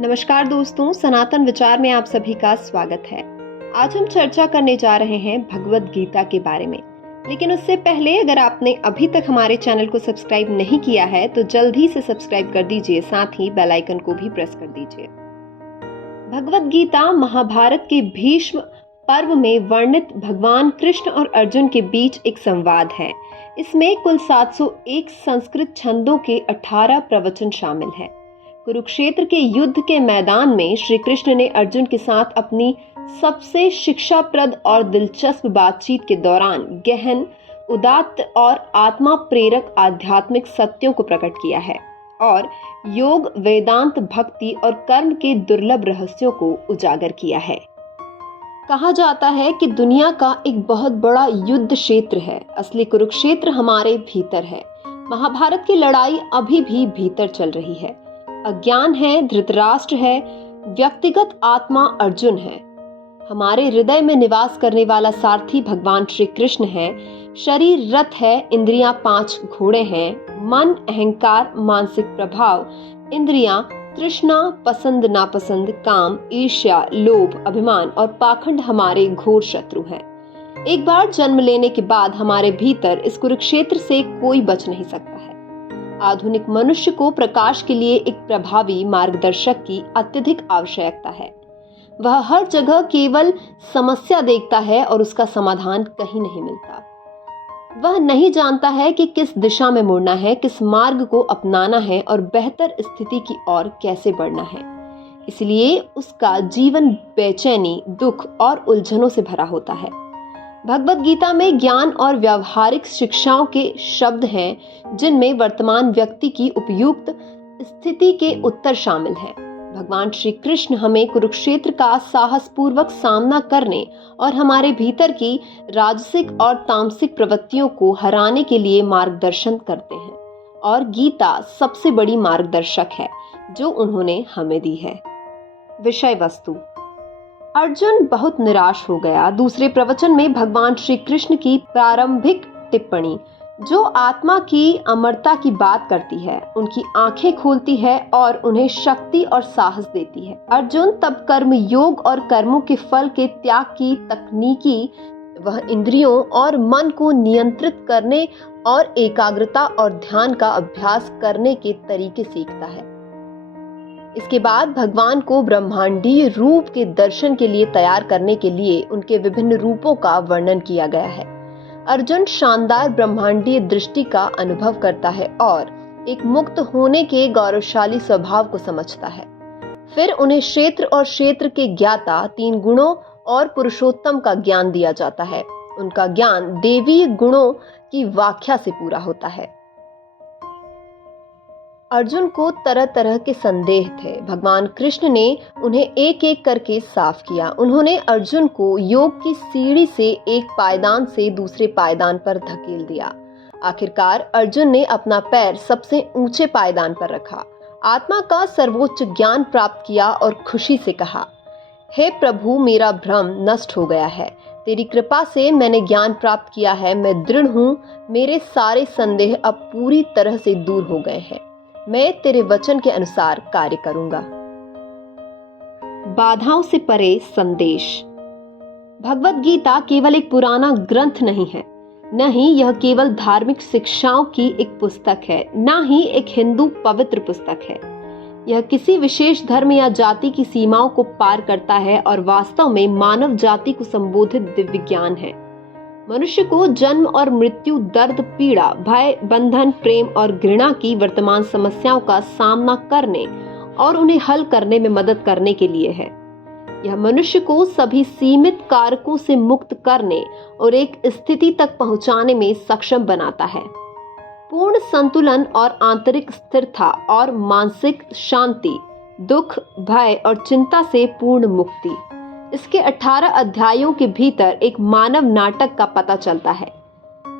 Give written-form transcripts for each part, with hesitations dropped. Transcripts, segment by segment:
नमस्कार दोस्तों, सनातन विचार में आप सभी का स्वागत है। आज हम चर्चा करने जा रहे हैं भगवद गीता के बारे में। लेकिन उससे पहले अगर आपने अभी तक हमारे चैनल को सब्सक्राइब नहीं किया है तो जल्दी से सब्सक्राइब कर दीजिए, साथ ही बेल आइकन को भी प्रेस कर दीजिए। भगवद गीता महाभारत के भीष्म पर्व में वर्णित भगवान कृष्ण और अर्जुन के बीच एक संवाद है। इसमें कुल 701 संस्कृत छंदों के 18 प्रवचन शामिल है। कुरुक्षेत्र के युद्ध के मैदान में श्री कृष्ण ने अर्जुन के साथ अपनी सबसे शिक्षाप्रद और दिलचस्प बातचीत के दौरान गहन, उदात्त और आत्मा प्रेरक आध्यात्मिक सत्यों को प्रकट किया है और योग, वेदांत, भक्ति और कर्म के दुर्लभ रहस्यों को उजागर किया है। कहा जाता है कि दुनिया का एक बहुत बड़ा युद्ध क्षेत्र है, असली कुरुक्षेत्र हमारे भीतर है। महाभारत की लड़ाई अभी भी भीतर चल रही है। अज्ञान है, धृतराष्ट्र है, व्यक्तिगत आत्मा अर्जुन है। हमारे हृदय में निवास करने वाला सारथी भगवान श्री कृष्ण है। शरीर रथ है, इंद्रियां 5 घोड़े हैं। मन, अहंकार, मानसिक प्रभाव, इंद्रियां, तृष्णा, पसंद नापसंद, काम, ईर्ष्या, लोभ, अभिमान और पाखंड हमारे घोर शत्रु हैं। एक बार जन्म लेने के बाद हमारे भीतर इस कुरुक्षेत्र से कोई बच नहीं सकता है। आधुनिक मनुष्य को प्रकाश के लिए एक प्रभावी मार्गदर्शक की अत्यधिक आवश्यकता है। वह हर जगह केवल समस्या देखता है और उसका समाधान कहीं नहीं मिलता। वह नहीं जानता है कि किस दिशा में मुड़ना है, किस मार्ग को अपनाना है और बेहतर स्थिति की ओर कैसे बढ़ना है। इसलिए उसका जीवन बेचैनी, दुख और उलझनों से भरा होता है। भगवद गीता में ज्ञान और व्यावहारिक शिक्षाओं के शब्द हैं, जिनमें वर्तमान व्यक्ति की उपयुक्त स्थिति के उत्तर शामिल हैं। भगवान श्री कृष्ण हमें कुरुक्षेत्र का साहसपूर्वक सामना करने और हमारे भीतर की राजसिक और तामसिक प्रवृत्तियों को हराने के लिए मार्गदर्शन करते हैं और गीता सबसे बड़ी मार्गदर्शक है जो उन्होंने हमें दी है। विषय वस्तु: अर्जुन बहुत निराश हो गया। दूसरे प्रवचन में भगवान श्री कृष्ण की प्रारंभिक टिप्पणी, जो आत्मा की अमरता की बात करती है, उनकी आंखें खोलती है और उन्हें शक्ति और साहस देती है। अर्जुन तब कर्म योग और कर्मों के फल के त्याग की तकनीकी, वह इंद्रियों और मन को नियंत्रित करने और एकाग्रता और ध्यान का अभ्यास करने के तरीके सीखता है। इसके बाद भगवान को ब्रह्मांडीय रूप के दर्शन के लिए तैयार करने के लिए उनके विभिन्न रूपों का वर्णन किया गया है। अर्जुन शानदार ब्रह्मांडीय दृष्टि का अनुभव करता है और एक मुक्त होने के गौरवशाली स्वभाव को समझता है। फिर उन्हें क्षेत्र और क्षेत्र के ज्ञाता, 3 गुणों और पुरुषोत्तम का ज्ञान दिया जाता है। उनका ज्ञान देवीय गुणों की व्याख्या से पूरा होता है। अर्जुन को तरह तरह के संदेह थे। भगवान कृष्ण ने उन्हें एक एक करके साफ किया। उन्होंने अर्जुन को योग की सीढ़ी से एक पायदान से दूसरे पायदान पर धकेल दिया। आखिरकार अर्जुन ने अपना पैर सबसे ऊंचे पायदान पर रखा, आत्मा का सर्वोच्च ज्ञान प्राप्त किया और खुशी से कहा, हे प्रभु, मेरा भ्रम नष्ट हो गया है। तेरी कृपा से मैंने ज्ञान प्राप्त किया है। मैं दृढ़ हूँ। मेरे सारे संदेह अब पूरी तरह से दूर हो गए हैं। मैं तेरे वचन के अनुसार कार्य करूंगा। बाधाओं से परे संदेश: भगवद गीता केवल एक पुराना ग्रंथ नहीं है, न ही यह केवल धार्मिक शिक्षाओं की एक पुस्तक है, न ही एक हिंदू पवित्र पुस्तक है। यह किसी विशेष धर्म या जाति की सीमाओं को पार करता है और वास्तव में मानव जाति को संबोधित दिव्य ज्ञान है। मनुष्य को जन्म और मृत्यु, दर्द, पीड़ा, भय, बंधन, प्रेम और घृणा की वर्तमान समस्याओं का सामना करने और उन्हें हल करने में मदद करने के लिए है। यह मनुष्य को सभी सीमित कारकों से मुक्त करने और एक स्थिति तक पहुंचाने में सक्षम बनाता है। पूर्ण संतुलन और आंतरिक स्थिरता और मानसिक शांति, दुख, भय और चिंता से पूर्ण मुक्ति। इसके 18 अध्यायों के भीतर एक मानव नाटक का पता चलता है।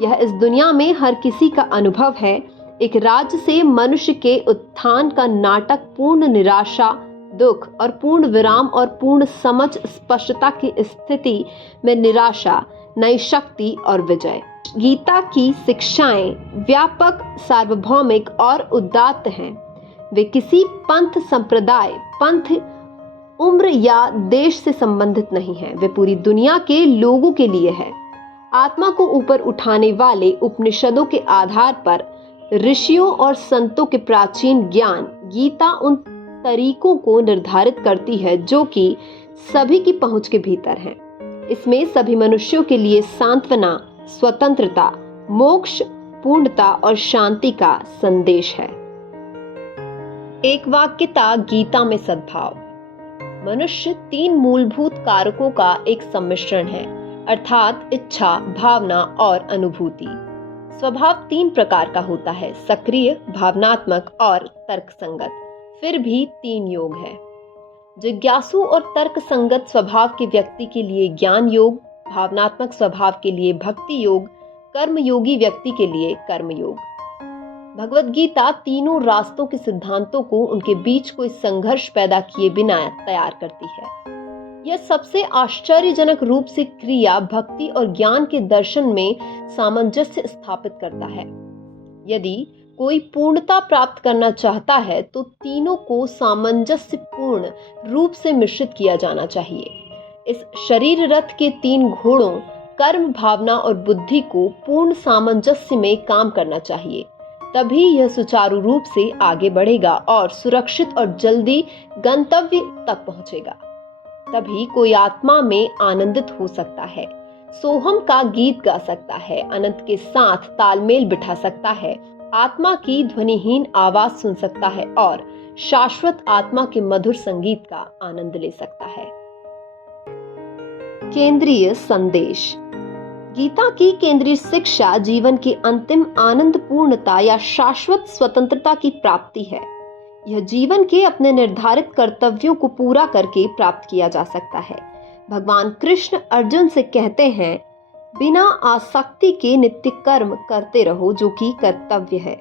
यह इस दुनिया में हर किसी का अनुभव है। एक राज्य से मनुष्य के उत्थान का नाटक पूर्ण निराशा, दुख और पूर्ण विराम और पूर्ण समझ स्पष्टता की स्थिति में निराशा, नई शक्ति और विजय। गीता की शिक्षाएं व्यापक, सार्वभौमिक और उदात्त हैं। वे किसी पंथ, संप्रदाय, पंथ, उम्र या देश से संबंधित नहीं है। वे पूरी दुनिया के लोगों के लिए है। आत्मा को ऊपर उठाने वाले उपनिषदों के आधार पर ऋषियों और संतों के प्राचीन ज्ञान, गीता उन तरीकों को निर्धारित करती है जो कि सभी की पहुंच के भीतर हैं। इसमें सभी मनुष्यों के लिए सांत्वना, स्वतंत्रता, मोक्ष, पूर्णता और शांति का संदेश है। एक वाक्यता गीता में सद्भाव। मनुष्य 3 मूलभूत कारकों का एक सम्मिश्रण है, अर्थात इच्छा, भावना और अनुभूति। स्वभाव 3 प्रकार का होता है, सक्रिय, भावनात्मक और तर्कसंगत। फिर भी 3 योग है। जिज्ञासु और तर्कसंगत स्वभाव के व्यक्ति के लिए ज्ञान योग, भावनात्मक स्वभाव के लिए भक्ति योग, कर्मयोगी व्यक्ति के लिए कर्म योग। भगवद गीता तीनों रास्तों के सिद्धांतों को उनके बीच कोई संघर्ष पैदा किए बिना तैयार करती है। यह सबसे आश्चर्यजनक रूप से क्रिया, भक्ति और ज्ञान के दर्शन में सामंजस्य स्थापित करता है। यदि कोई पूर्णता प्राप्त करना चाहता है तो तीनों को सामंजस्यपूर्ण रूप से मिश्रित किया जाना चाहिए। इस शरीर रथ के 3 घोड़ों कर्म, भावना और बुद्धि को पूर्ण सामंजस्य में काम करना चाहिए। तभी यह सुचारू रूप से आगे बढ़ेगा और सुरक्षित और जल्दी गंतव्य तक पहुंचेगा। तभी कोई आत्मा में आनंदित हो सकता है, सोहम का गीत गा सकता है, अनंत के साथ तालमेल बिठा सकता है, आत्मा की ध्वनिहीन आवाज सुन सकता है और शाश्वत आत्मा के मधुर संगीत का आनंद ले सकता है। केंद्रीय संदेश। गीता की केंद्रीय शिक्षा जीवन की अंतिम आनंद, पूर्णता या शाश्वत स्वतंत्रता की प्राप्ति है। यह जीवन के अपने निर्धारित कर्तव्यों को पूरा करके प्राप्त किया जा सकता है। भगवान कृष्ण अर्जुन से कहते हैं, बिना आसक्ति के नित्य कर्म करते रहो जो कि कर्तव्य है,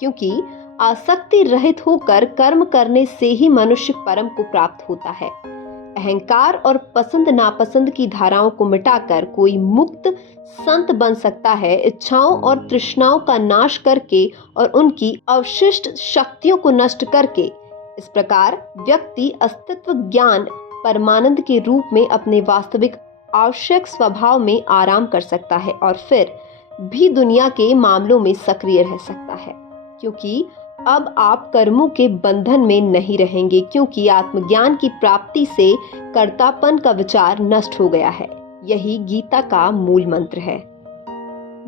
क्योंकि आसक्ति रहित होकर कर्म करने से ही मनुष्य परम को प्राप्त होता है। अहंकार और पसंद नापसंद की धाराओं को मिटाकर कोई मुक्त संत बन सकता है, इच्छाओं और तृष्णाओं का नाश करके और उनकी अवशिष्ट शक्तियों को नष्ट करके। इस प्रकार व्यक्ति अस्तित्व ज्ञान परमानंद के रूप में अपने वास्तविक आवश्यक स्वभाव में आराम कर सकता है और फिर भी दुनिया के मामलों में सक्रिय रह सकता है, क्योंकि अब आप कर्मों के बंधन में नहीं रहेंगे, क्योंकि आत्मज्ञान की प्राप्ति से कर्तापन का विचार नष्ट हो गया है। यही गीता का मूल मंत्र है।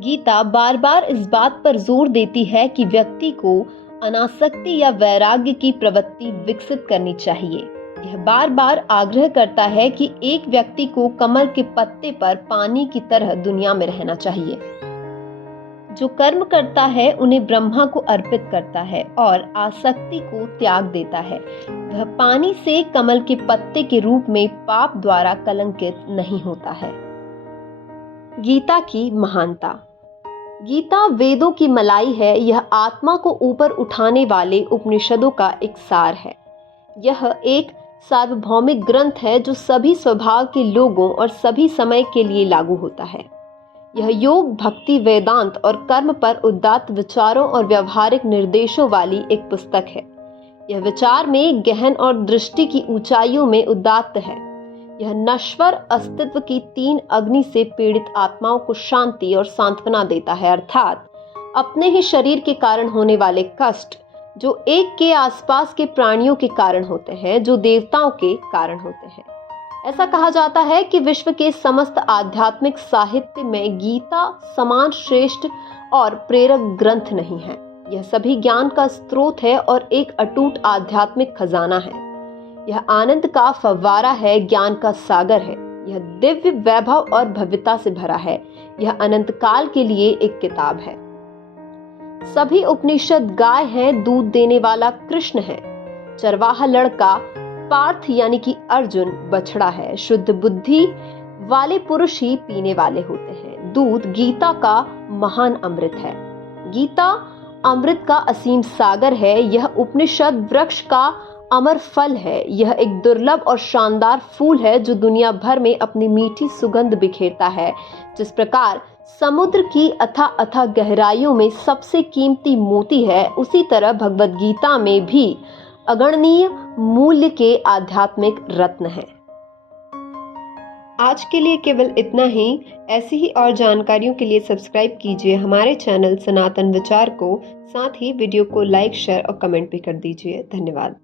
गीता बार बार इस बात पर जोर देती है कि व्यक्ति को अनासक्ति या वैराग्य की प्रवृत्ति विकसित करनी चाहिए। यह बार बार आग्रह करता है कि एक व्यक्ति को कमल के पत्ते पर पानी की तरह दुनिया में रहना चाहिए। जो कर्म करता है उन्हें ब्रह्मा को अर्पित करता है और आसक्ति को त्याग देता है। वह पानी से कमल के पत्ते के रूप में पाप द्वारा कलंकित नहीं होता है। गीता की महानता। गीता वेदों की मलाई है। यह आत्मा को ऊपर उठाने वाले उपनिषदों का एक सार है। यह एक सार्वभौमिक ग्रंथ है जो सभी स्वभाव के लोगों और सभी समय के लिए लागू होता है। यह योग, भक्ति, वेदांत और कर्म पर उदात्त विचारों और व्यवहारिक निर्देशों वाली एक पुस्तक है। यह विचार में गहन और दृष्टि की ऊंचाइयों में उदात्त है। यह नश्वर अस्तित्व की 3 अग्नि से पीड़ित आत्माओं को शांति और सांत्वना देता है, अर्थात अपने ही शरीर के कारण होने वाले कष्ट जो एक के आसपास के प्राणियों के कारण होते हैं, जो देवताओं के कारण होते हैं। ऐसा कहा जाता है कि विश्व के समस्त आध्यात्मिक साहित्य में गीता समान श्रेष्ठ और प्रेरक ग्रंथ नहीं है। यह सभी ज्ञान का स्रोत है और एक अटूट आध्यात्मिक खजाना है। यह आनंद का फव्वारा है, ज्ञान का सागर है। यह दिव्य वैभव और भव्यता से भरा है। यह अनंत काल के लिए एक किताब है। सभी उपनिषद गाय हैं, दूध देने वाला कृष्ण है। चरवाहा लड़का पार्थ यानी कि अर्जुन बछड़ा है। शुद्ध बुद्धि वाले पुरुष ही पीने वाले होते हैं। दूध गीता का महान अमृत है। गीता अमृत का असीम सागर है। यह उपनिषद वृक्ष का अमर फल है। यह एक दुर्लभ और शानदार फूल है जो दुनिया भर में अपनी मीठी सुगंध बिखेरता है। जिस प्रकार समुद्र की अथाह गहराइयों में सबसे कीमती मोती है, उसी तरह भगवद गीता में भी अगणनीय मूल्य के आध्यात्मिक रत्न हैं। आज के लिए केवल इतना ही। ऐसी ही और जानकारियों के लिए सब्सक्राइब कीजिए हमारे चैनल सनातन विचार को। साथ ही वीडियो को लाइक, शेयर और कमेंट भी कर दीजिए। धन्यवाद।